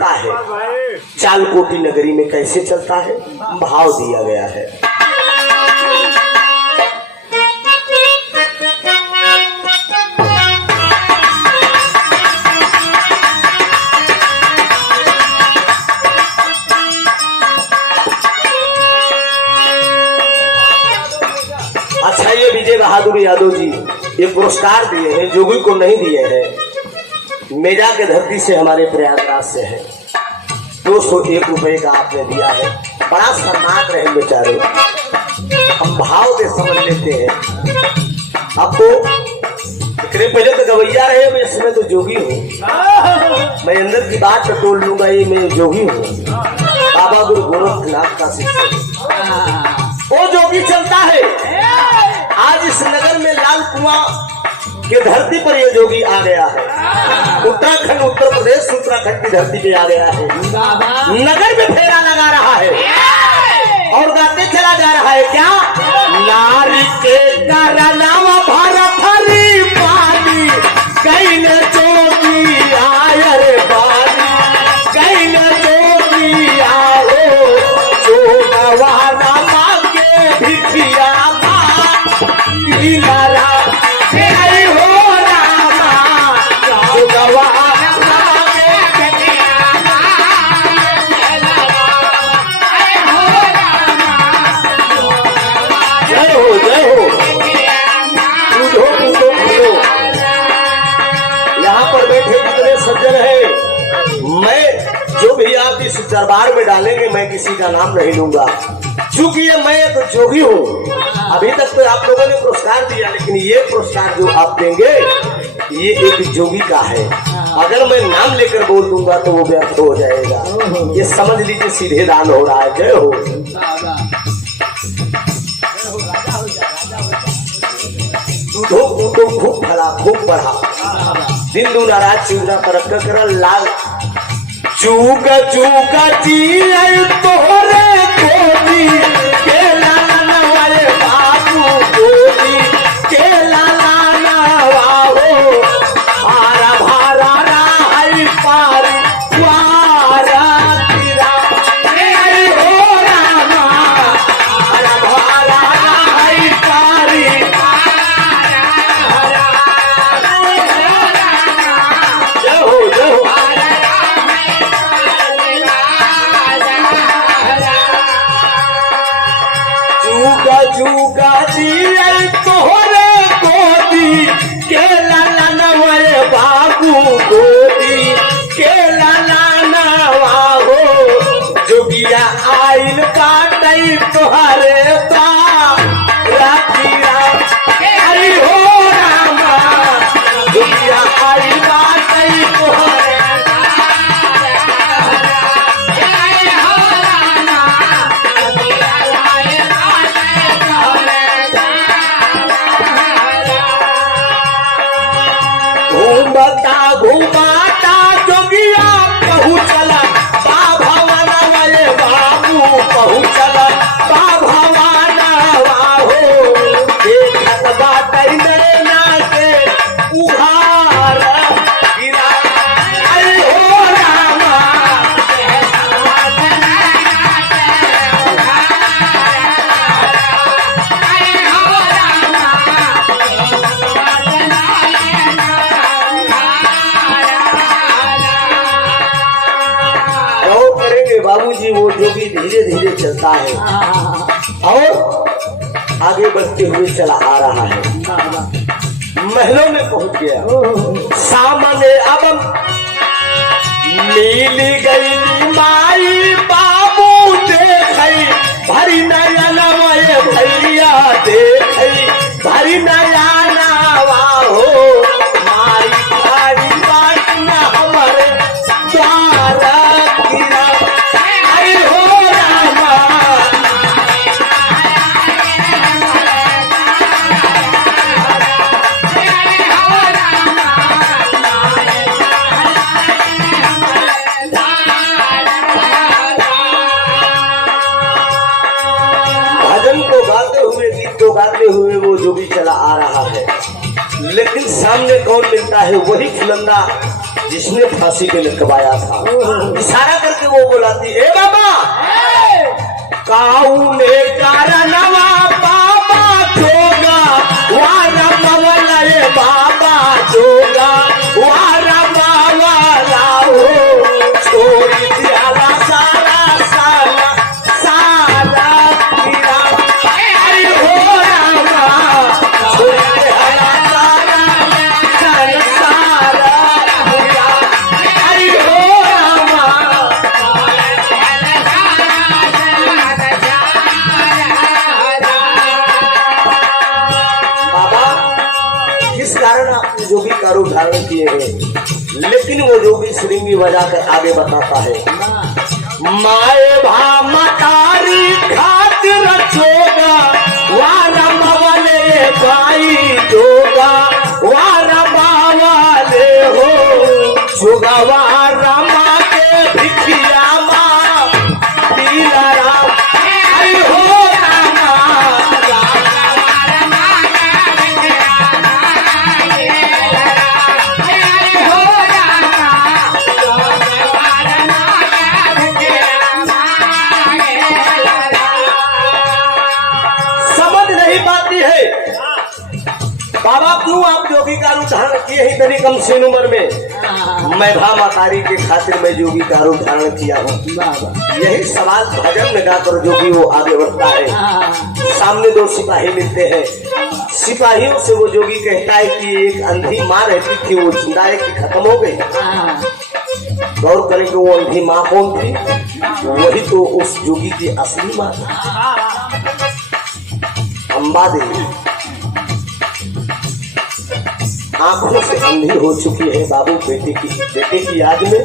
पता है चालकोटी नगरी में कैसे चलता है, भाव दिया गया है। अच्छा, ये विजय बहादुर यादव जी ये पुरस्कार दिए हैं, जोगी को नहीं दिए हैं। मेजा के धरती से, हमारे प्रयागराज से है। 201 रुपए का आपने दिया है, बड़ा सम्मान रहे बेचारे। हम भाव से समझ लेते हैं। अब तो पहले तो गवैया रहे, मैं इसमें तो जोगी हूँ। मैं अंदर की बात तो तोड़ लूंगा, ये मैं जोगी हूँ। बाबा गुरु गोरखनाथ का शिष्य वो जोगी चलता है। आज इस नगर में लाल कुआं के धरती पर ये जोगी आ गया है। उत्तराखंड, उत्तर प्रदेश, उत्तराखंड की धरती पे आ गया है। नगर में फेरा लगा रहा है और गाते चला जा रहा है। क्या नारी के करनावा भारत हरी पानी कैल जोगी आय रे बानी, कैल जोगी आओ जो गवाना मांगे भिखिया दरबार में डालेंगे। मैं किसी का नाम नहीं लूंगा, चूंकि ये मैं तो जोगी हूँ। अभी तक तो आप लोगों ने पुरस्कार दिया, लेकिन ये पुरस्कार जो आप देंगे ये एक जोगी का है। अगर मैं नाम लेकर बोल दूंगा तो वो व्यर्थ हो जाएगा। ये समझ लीजिए, सीधे दान हो रहा है। जय हो। दूधो खूब फला, खूब बढ़ा, दिन दूना रात चूना तरफ कर लाल चूका चूका जी तोरे गोदी के लाला वाले बाबू गोदी के लाला वाहो भारा भारा राही पारी वारा तीरा रे हो रामा भारा भारा राही पारी जय हो जय हो। चूका जी तोहरे गोदी के लाला नवाए बाबू गोदी के लाला नवाहो जोगिया आइल काटई तोहरे राती राम हरि हो रामा जोगिया आइल काटई तोहरे घुमाता जोगिया पहुँचला बाभवन वाले बाबू पहुँचला बाभवन वाहो देखत बाटई नैना के उहार गिरा अरे हो रामा बाबूजी। वो जोगी धीरे धीरे चलता है और आगे बढ़ते हुए चला आ रहा है। महलों में पहुंच गया। सामने अब मिल गई माई बाबू देखई भरी नयन भैया देखई भरी नयन वाहो माई भारी बात न हमारे द्वारा गिरा गाते हुए वो जोगी चला आ रहा है। लेकिन सामने कौन मिलता है? वही फुलंदा जिसने फांसी पे लटकवाया था, इशारा करके वो बुलाती, ए बाबा काऊ ने कारणवा बाबा जोगा वारा मवला, ये बाबा जोगा वारा मवला हो, छोड़ी दियाला सारा सारा सारा पीरा, आई हो रामा छोड़ी दियाला सारा सारा सारा पीरा, आई हो रामा। इस कारण आपने जोगी का रूप धारण किए हैं, लेकिन वो जोगी श्रृंगी बजा कर आगे बताता है, माए भा मतारी खातिर जोगा वारा मवले भाई जोगा वारा बावले हो, जोगा वारा माँ के भिखिया माँ पीला राम, आई हो रामा। बाबा क्यों आप जोगी का रूप धारण किए ही तनी कम से उम्र में? मैं भा मातारी के खातिर मैं जोगी का रूप धारण किया हूँ। यही सवाल भजन में गाकर जोगी वो आगे बढ़ता है। सामने दो सिपाही मिलते हैं, सिपाहियों से वो जोगी कहता है कि एक अंधी माँ रहती थी, वो जिंदा है कि खत्म हो गई? गौर करें कि वो अंधी माँ कौन थी? वही तो उस जोगी की असली माँ थी, अम्बा देवी। आंखों से अंधी हो चुकी है बाबू बेटे की याद में,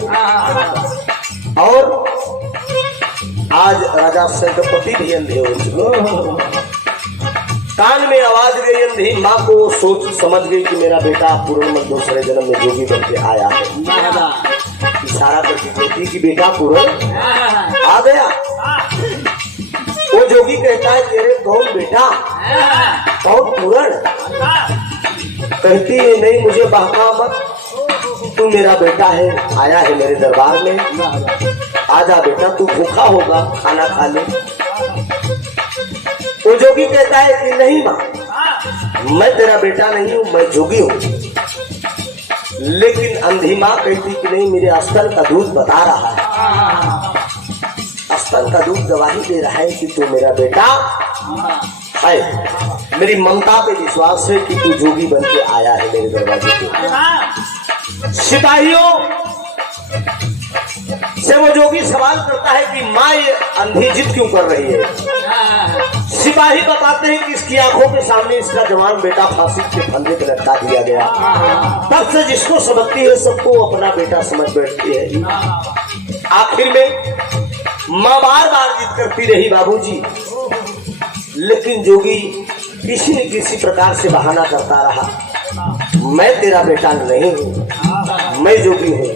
और आज राजा सेनापति भी अंधे हो चुके। कान में आवाज गई अंधी माँ को, वो सोच समझ गई कि मेरा बेटा पूर्ण दूसरे जन्म में जोगी बन के आया है। इशारा करके कहती कि बेटा पूर्ण आ गया। वो जोगी कहता है तेरे कौन बेटा, कौन पूर्ण? कहती है नहीं मुझे बहका मत, तू मेरा बेटा है, आया है मेरे दरबार में, आजा बेटा, तू भूखा होगा, खाना खा ले। वो जोगी कहता है कि नहीं माँ, मैं तेरा बेटा नहीं हूँ, मैं जोगी हूँ। लेकिन अंधी माँ कहती कि नहीं, मेरे स्तन का दूध बता रहा है, स्तन का दूध गवाही दे रहा है कि तू मेरा बेटा है। मेरी ममता पे विश्वास है कि तू जोगी बन के आया है मेरे दरवाजे पे। सिपाहियों से वो जोगी सवाल करता है कि माँ ये अंधी जिद क्यों कर रही है? सिपाही बताते हैं कि इसकी आंखों के सामने इसका जवान बेटा फांसी के फंदे पे लटका दिया गया। तब से जिसको समझती है सबको अपना बेटा समझ बैठती है। आखिर में माँ बार बार जिद करती रही बाबूजी, लेकिन जोगी किसी न किसी प्रकार से बहाना करता रहा, मैं तेरा बेटा नहीं हूँ, मैं जोगी हूँ।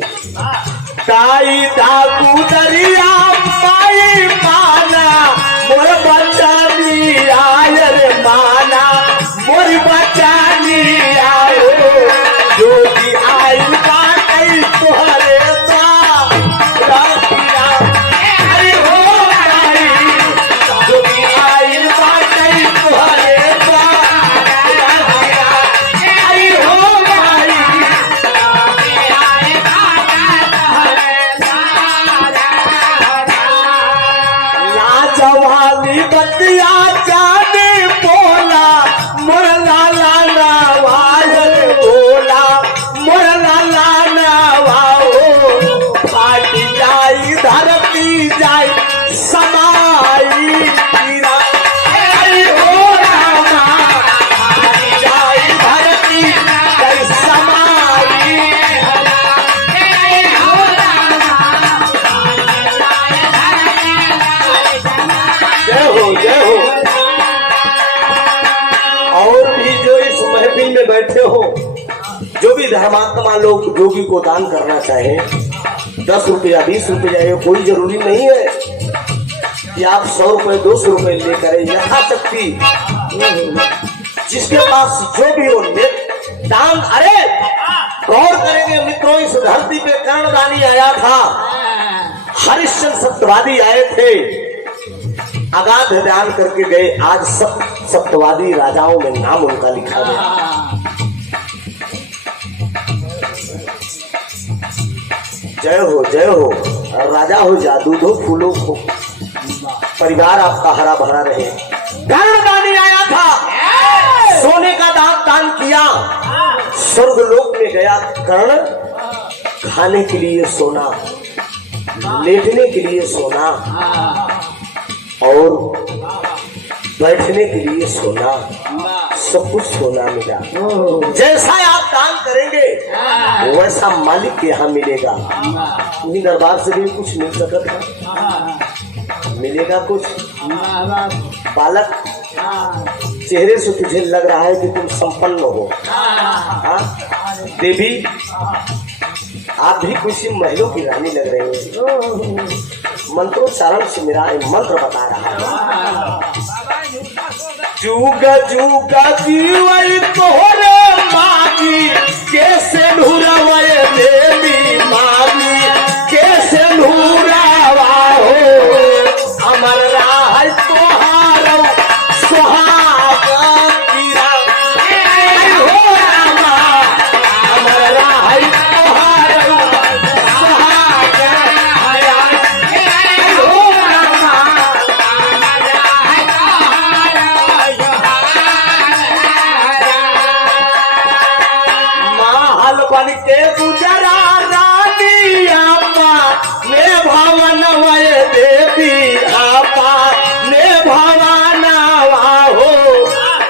ताई डाकू दरिया माई माना मोर बचानी आयर माना मोर बचानी आयो, जोगी आई बाई तोहरे बैठे हो, जो भी धर्मात्मा लोग जोगी को दान करना चाहे, 10 रुपया 20 रुपया, ये कोई जरूरी नहीं है कि आप 100 रुपए 200 रुपए लेकर, यथाशक्ति जिसके पास जो भी हो दान। अरे गौर करेंगे मित्रों, इस धरती पे कर्णदानी आया था, हरिश्चंद्र सत्यवादी आए थे, अगाध ध्यान करके गए। आज सब सत्यवादी राजाओं में नाम उनका लिखा गया। जय हो राजा हो, जादू दो फूलों को, परिवार आपका हरा भरा रहे। कर्णदानी आया था, सोने का दान किया, स्वर्गलोक में गया। कर्ण खाने के लिए सोना, लेटने के लिए सोना और बैठने के लिए सोना, सब कुछ सोना मिला। जैसा आप दान करेंगे वैसा मालिक के यहाँ मिलेगा। तुम्हें दरबार से भी कुछ मिल सकता, मिलेगा कुछ। बालक, चेहरे से तुझे लग रहा है कि तुम संपन्न हो। देवी, आप भी कुछ महलों की रानी लग रही है। मंत्रोच्चारण से मेरा मंत्र बता रहा है। जुगा जुगा जीवई तोहरे मागी, कैसे नूरावे देवी मागी, कैसे नूरावा हो, अमर राह तोहारो सुहाग गिरा हो रामा, अमर राह तोहारो सुहाग गिरा हो रामा। महल बन के गुजरा रानी आपा ने भवन वय देवी आपा ने भवानावा हो,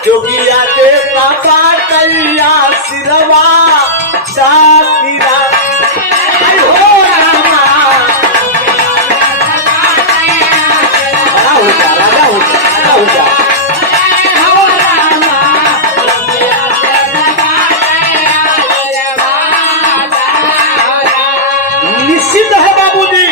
जोगिया दे पापा कैया सिरवा साकिरा हो रामा। राजा हो जा निश्चित है बाबूजी,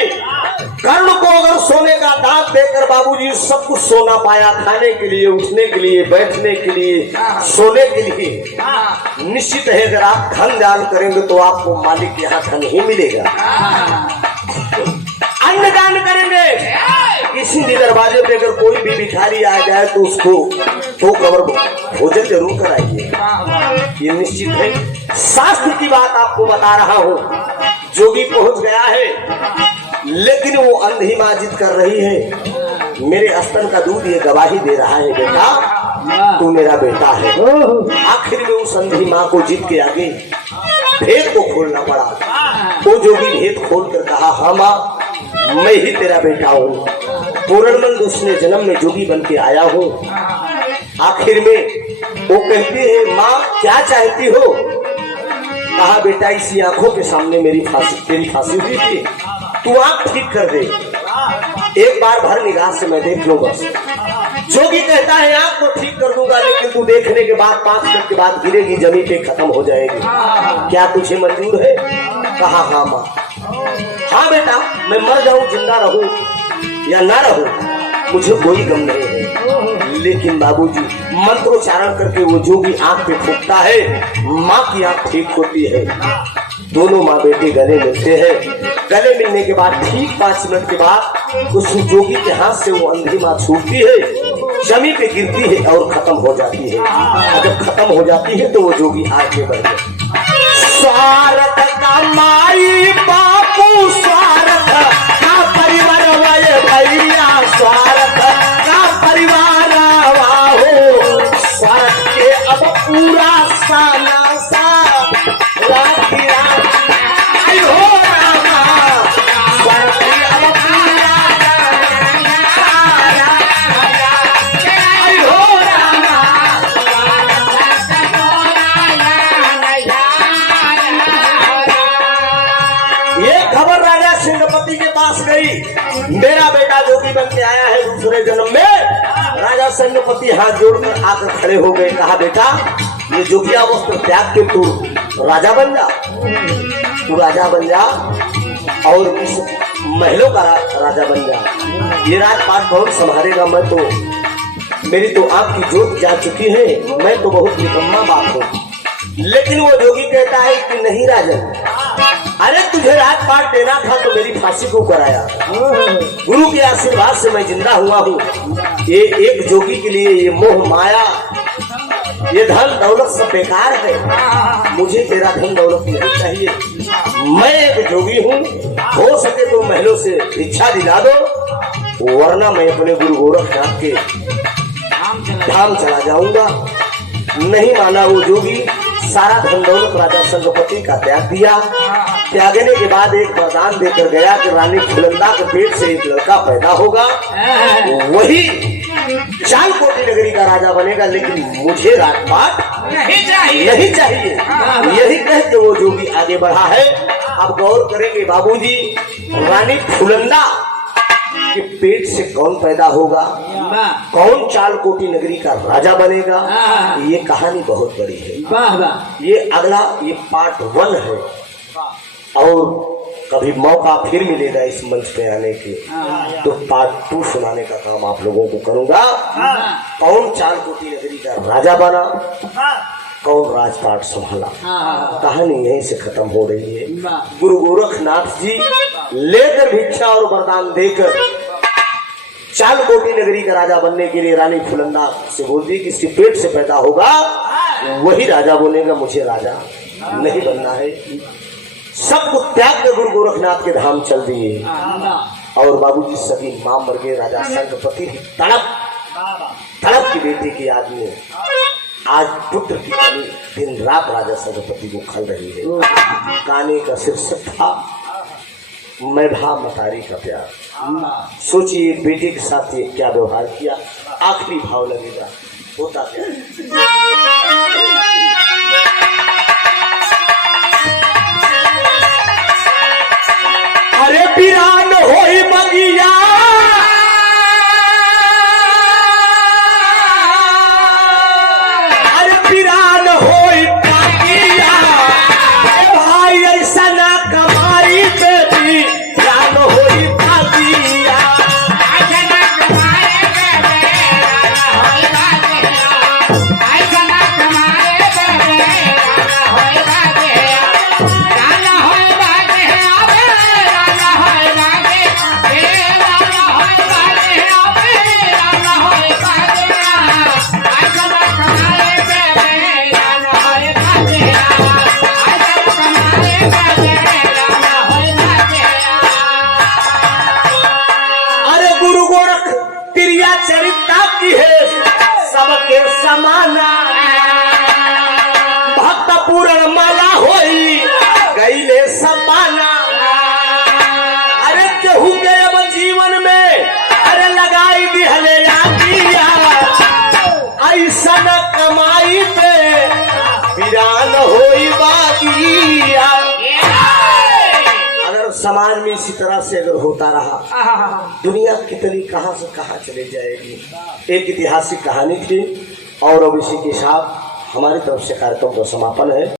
कर्ण को अगर सोने का दांत देकर बाबूजी सब कुछ सोना पाया, खाने के लिए, उठने के लिए, बैठने के लिए, सोने के लिए, निश्चित है अगर आप धन दान करेंगे तो आपको मालिक के यहाँ धन ही मिलेगा। अन्न दान करेंगे, किसी भी दरवाजे पे अगर कोई भी भिखारी आ जाए तो उसको दो कवर भोजन जरूर कराइए, ये निश्चित है। शास्त्र की बात आपको बता रहा हूँ। जोगी पहुंच गया है लेकिन वो अंधी माँ जिद कर रही है। मेरे स्तन का दूध ये गवाही दे रहा है, बेटा तू मेरा बेटा है। आखिर में उस अंधी माँ को जिद के आगे भेद को खोलना पड़ा। वो जोगी भेद खोल कर कहा, हाँ माँ मैं ही तेरा बेटा हूँ, पूर्णमंद उसने जन्म में जोगी बन के आया हूँ। आखिर में वो कहती है, माँ क्या चाहती हो? कहा, बेटा इसी आंखों के सामने तेरी फांसी हुई थी, तू आंख ठीक कर दे, एक बार भर निगाह से मैं देख लूं बस। जोगी कहता है, आंख तो ठीक कर दूंगा लेकिन तू देखने के बाद 5 मिनट के बाद गिरेगी जमीन पे, खत्म हो जाएगी, क्या तुझे मंजूर है? कहा, हाँ माँ। हाँ बेटा, मैं मर जाऊं, जिंदा रहूं या ना रहूं मुझे कोई गम नहीं है, लेकिन बाबूजी मंत्रोच्चारण करके वो जोगी आंख पे फूकता है, माँ की आंख ठीक होती है। दोनों माँ बेटे गले मिलते हैं। गले मिलने के बाद ठीक 5 मिनट के बाद उस जोगी के हाथ से वो अंधी माँ छूटती है, जमीन पे गिरती है और खत्म हो जाती है। और जब खत्म हो जाती है तो वो जोगी आगे बढ़ गए। स्वार्थ का माई बापू, स्वार्थ का परिवार वाले भैया, स्वार्थ का परिवार हो, स्वार्थ के अब पूरा साला सा राखी राखी हो रामा, स्वार्थ के अब पूरा हो रामा। ये खबर राजा सिंहपति के पास गई, मेरा बेटा जोगी बन के आया है दूसरे जन्म में। राजा सिंहपति हाथ जोड़कर आकर खड़े हो गए। कहा, बेटा ये जोगिया वस्त्र त्याग के तू राजा बन जा, तू राजा बन जा और इस महलों का राजा बन जा। ये राजपाट कौन संभालेगा? मैं तो, मेरी तो आंख की जोत जा चुकी है, मैं तो बहुत निकम्मा बाप हूँ। लेकिन वो जोगी कहता है कि नहीं राजन, अरे तुझे राजपाट देना था तो मेरी फांसी को कराया। गुरु के आशीर्वाद से मैं जिंदा हुआ हूँ। ये एक जोगी के लिए ये मोह माया, ये धन दौलत सब बेकार है। मुझे तेरा धन दौलत नहीं चाहिए। मैं एक जोगी हूँ, हो सके तो महलों से इच्छा दिला दो, वरना मैं अपने गुरु गोरखनाथ के धाम चला जाऊंगा। नहीं माना वो जोगी। सारा धन दौलत राजा संगपति का त्याग दिया। त्यागने के बाद एक वरदान देकर गया कि रानी फुलंदा के पेट से एक लड़का पैदा होगा, वही 4 कोटी नगरी का राजा बनेगा, लेकिन मुझे राजपाट नहीं चाहिए। यही कह के वो जोगी आगे बढ़ा है। अब गौर करेंगे बाबूजी, रानी फुलंदा के पेट से कौन पैदा होगा, कौन 4 कोटी नगरी का राजा बनेगा, ये कहानी बहुत बड़ी है। ये अगला, ये पार्ट 1 है। और कभी मौका फिर मिलेगा इस मंच पे आने के, तो पार्ट 2 सुनाने का काम आप लोगों को करूंगा। कौन 4 कोटी नगरी का राजा बना, कौन राजपाट संभाला, कहानी यहीं से खत्म हो रही है। गुरु गोरखनाथ जी लेकर भिक्षा और वरदान देकर 4 कोटी नगरी का राजा बनने के लिए रानी फुलंदा से बोलती कि इसके पेट से पैदा होगा वही राजा बनेगा, मुझे राजा नहीं बनना है। सबको त्याग कर गुरु गोरखनाथ के धाम चल दिए। और बाबूजी सभी मां मर गए। राजा संगपति तड़प की बेटी की याद में आज पुत्र की कमी दिन रात राजा संगपति को खल रही है। गाने का शीर्षक था मैं भा मतारी का प्यार। सोचिए बेटे के साथ ये क्या व्यवहार किया, आखिरी भाव लगेगा होता क्या। अरे पिरान होई बगिया, अरे पिरान होई बगिया, भाई ऐसा ना कमाई बेटी, पिरान होई बगिया, ऐसा ना कमाए बेटे, होई बगिया, ऐसा ना कमाए बेटे, होई बगिया, राना होई बगिया, राना होई बगिया, राना होई बगिया, राना होई बगिया, ऐसा ना कमाए बेटे, राना होई बगिया, ऐसा ना कमाए बेटे, राना होई बगिया। अरे गुरु गोरख क्रिया चरिता की है सबके समाना, भक्त पूर्ण माला होई गईले समाना। अरे केहू के अब जीवन में अरे लगाई दिहले आदिया, ऐसा न कमाई पे वीरान होई बागिया। अगर समाज में इसी तरह से अगर होता रहा, दुनिया कितनी कहां से कहां चले जाएगी। एक ऐतिहासिक कहानी थी और अब इसी के साथ हमारी तरफ से कार्यक्रम का समापन है।